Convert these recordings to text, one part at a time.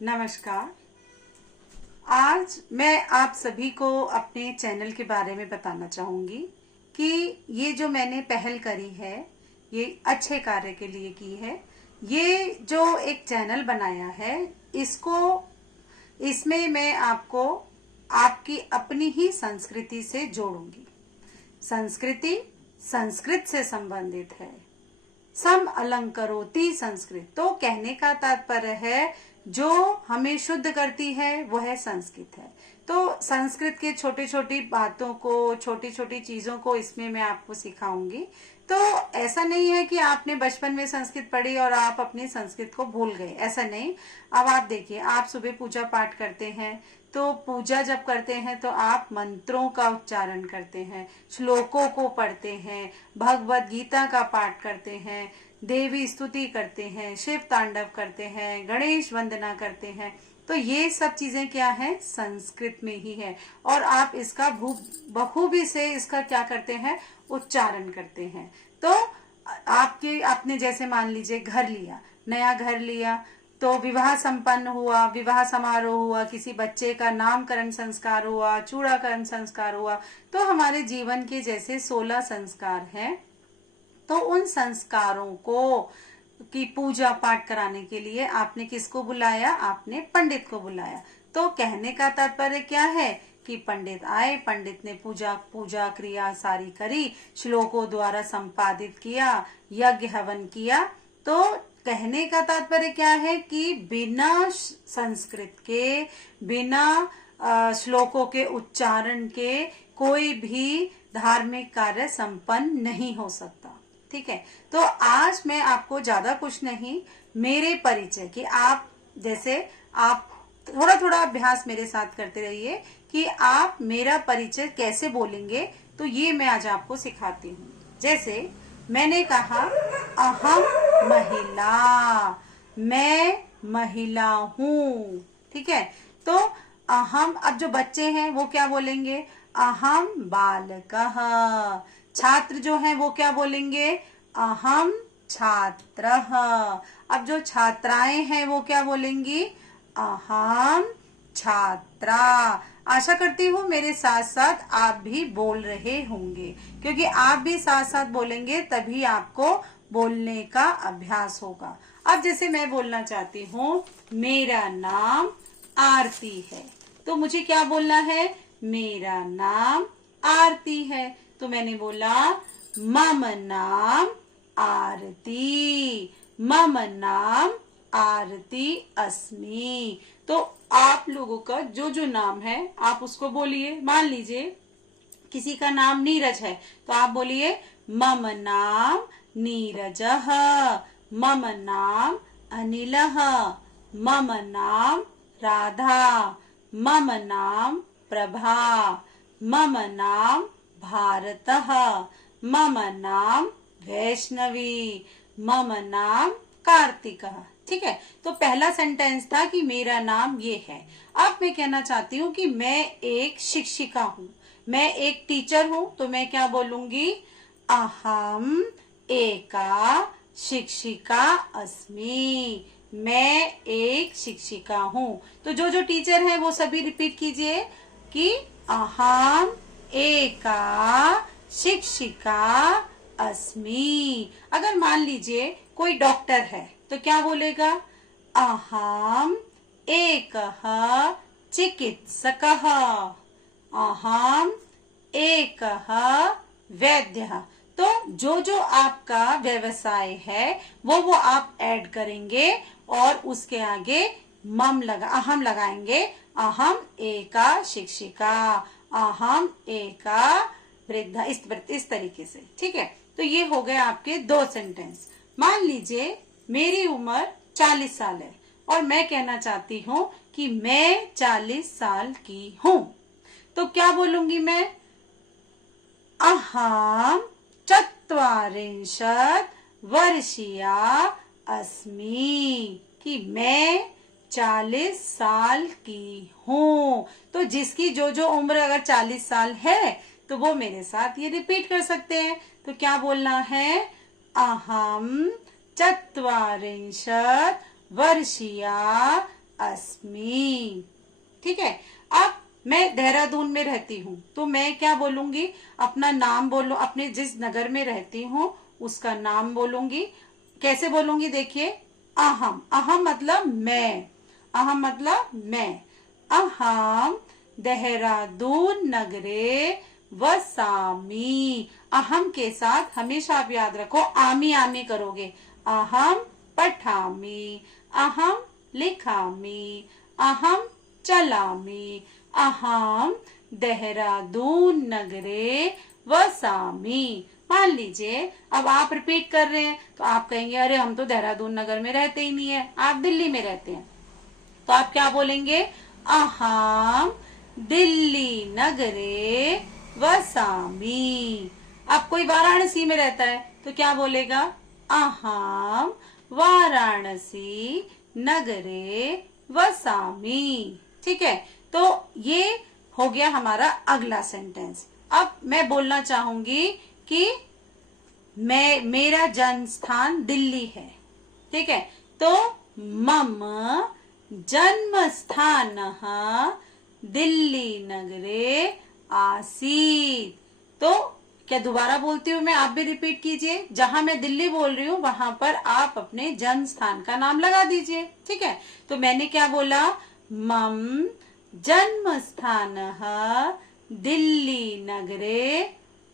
नमस्कार। आज मैं आप सभी को अपने चैनल के बारे में बताना चाहूंगी कि ये जो मैंने पहल करी है ये अच्छे कार्य के लिए की है। ये जो एक चैनल बनाया है इसको इसमें मैं आपको आपकी अपनी ही संस्कृति से जोड़ूंगी। संस्कृति संस्कृत से संबंधित है। सम अलंकरोति संस्कृत, तो कहने का तात्पर्य है जो हमें शुद्ध करती है वो है संस्कृत है। तो संस्कृत के छोटी छोटी बातों को, छोटी छोटी चीजों को इसमें मैं आपको सिखाऊंगी। तो ऐसा नहीं है कि आपने बचपन में संस्कृत पढ़ी और आप अपनी संस्कृत को भूल गए, ऐसा नहीं। अब आप देखिए, आप सुबह पूजा पाठ करते हैं तो पूजा जब करते हैं तो आप मंत्रों का उच्चारण करते हैं, श्लोकों को पढ़ते हैं, भगवत गीता का पाठ करते हैं, देवी स्तुति करते हैं, शिव तांडव करते हैं, गणेश वंदना करते हैं। तो ये सब चीजें क्या है, संस्कृत में ही है। और आप इसका बखूबी से इसका क्या करते हैं, उच्चारण करते हैं। तो आपने जैसे मान लीजिए घर लिया, नया घर लिया तो विवाह संपन्न हुआ, विवाह समारोह हुआ, किसी बच्चे का नामकरण संस्कार हुआ, चूड़ाकरण संस्कार हुआ। तो हमारे जीवन के जैसे 16 संस्कार हैं। तो उन संस्कारों को की पूजा पाठ कराने के लिए आपने किसको बुलाया, आपने पंडित को बुलाया। तो कहने का तात्पर्य क्या है कि पंडित आए, पंडित ने पूजा क्रिया सारी करी, श्लोकों द्वारा संपादित किया, यज्ञ हवन किया। तो कहने का तात्पर्य क्या है कि बिना संस्कृत के, बिना श्लोकों के उच्चारण के कोई भी धार्मिक कार्य संपन्न नहीं हो सकता। ठीक है। तो आज मैं आपको ज्यादा कुछ नहीं, मेरे परिचय की आप जैसे आप थोड़ा थोड़ा अभ्यास मेरे साथ करते रहिए कि आप मेरा परिचय कैसे बोलेंगे। तो ये मैं आज आपको सिखाती हूँ। जैसे मैंने कहा अहम महिला, मैं महिला हूँ। ठीक है। तो अहम, अब जो बच्चे हैं वो क्या बोलेंगे, अहम बालकः। छात्र जो है वो क्या बोलेंगे, अहम छात्रः। अब जो छात्राएं हैं वो क्या बोलेंगी, अहम छात्रा। आशा करती हूँ मेरे साथ साथ आप भी बोल रहे होंगे, क्योंकि आप भी साथ साथ बोलेंगे तभी आपको बोलने का अभ्यास होगा। अब जैसे मैं बोलना चाहती हूँ मेरा नाम आरती है, तो मुझे क्या बोलना है, मेरा नाम आरती है। तो मैंने बोला मम नाम आरती, मम नाम आरती अस्मि। तो आप लोगों का जो जो नाम है आप उसको बोलिए। मान लीजिए किसी का नाम नीरज है तो आप बोलिए मम नाम नीरजः, मम नाम अनिलः, मम नाम राधा, मम नाम प्रभा, मम नाम भारतः, मम नाम वैष्णवी, मम नाम कार्तिकः। ठीक है। तो पहला सेंटेंस था कि मेरा नाम ये है। अब मैं कहना चाहती हूँ कि मैं एक शिक्षिका हूँ, मैं एक टीचर हूँ। तो मैं क्या बोलूंगी, अहम एका शिक्षिका अस्मि, मैं एक शिक्षिका हूँ। तो जो जो टीचर है वो सभी रिपीट कीजिए कि अहम एका शिक्षिका अस्मि। अगर मान लीजिए कोई डॉक्टर है तो क्या बोलेगा, अहम एकः चिकित्सकः, अहम एकः वैद्यः। तो जो जो आपका व्यवसाय है वो आप ऐड करेंगे और उसके आगे अहम लगाएंगे। अहम एका शिक्षिका, अहम एका वृद्धा, इस तरीके से। ठीक है। तो ये हो गए आपके 2 सेंटेंस। मान लीजिए मेरी उम्र 40 साल है और मैं कहना चाहती हूँ कि मैं 40 साल की हूँ। तो क्या बोलूंगी मैं, अहम 40 वर्षीया अस्मि, कि मैं 40 साल की हूँ। तो जिसकी जो जो उम्र अगर 40 साल है तो वो मेरे साथ ये रिपीट कर सकते हैं। तो क्या बोलना है, अहम 40 वर्षीया अस्मि। ठीक है। अब मैं देहरादून में रहती हूँ तो मैं क्या बोलूंगी, अपना नाम बोलो, अपने जिस नगर में रहती हूँ उसका नाम बोलूंगी। कैसे बोलूंगी देखिए, अहम, अहम मतलब मैं, अहम मतलब मैं। अहम देहरादून नगरे वसामी। अहम के साथ हमेशा आप याद रखो आमी आमी करोगे। अहम पठामी, अहम लिखामी, अहम चलामी, अहम देहरादून नगरे वसामी। मान लीजिए अब आप रिपीट कर रहे हैं तो आप कहेंगे अरे हम तो देहरादून नगर में रहते ही नहीं है, आप दिल्ली में रहते हैं, तो आप क्या बोलेंगे, अहम दिल्ली नगरे वसामी। अब कोई वाराणसी में रहता है तो क्या बोलेगा, अहम वाराणसी नगरे वसामी। ठीक है। तो ये हो गया हमारा अगला सेंटेंस। अब मैं बोलना चाहूंगी कि मेरा जन्म स्थान दिल्ली है। ठीक है। तो मम जन्म स्थान दिल्ली नगरे आसीत। तो क्या दोबारा बोलती हूँ मैं, आप भी रिपीट कीजिए। जहां मैं दिल्ली बोल रही हूँ वहां पर आप अपने जन्म स्थान का नाम लगा दीजिए। ठीक है। तो मैंने क्या बोला, मम जन्म स्थान दिल्ली नगरे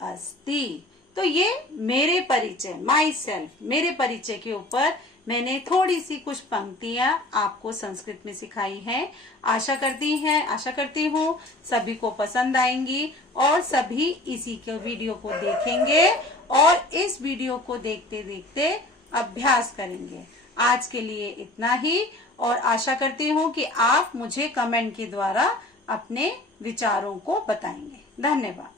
अस्ति। तो ये मेरे परिचय, माई सेल्फ, मेरे परिचय के ऊपर मैंने थोड़ी सी कुछ पंक्तियां आपको संस्कृत में सिखाई हैं। आशा करती हूँ सभी को पसंद आएंगी और सभी इसी के वीडियो को देखेंगे और इस वीडियो को देखते देखते अभ्यास करेंगे। आज के लिए इतना ही और आशा करती हूँ कि आप मुझे कमेंट के द्वारा अपने विचारों को बताएंगे। धन्यवाद।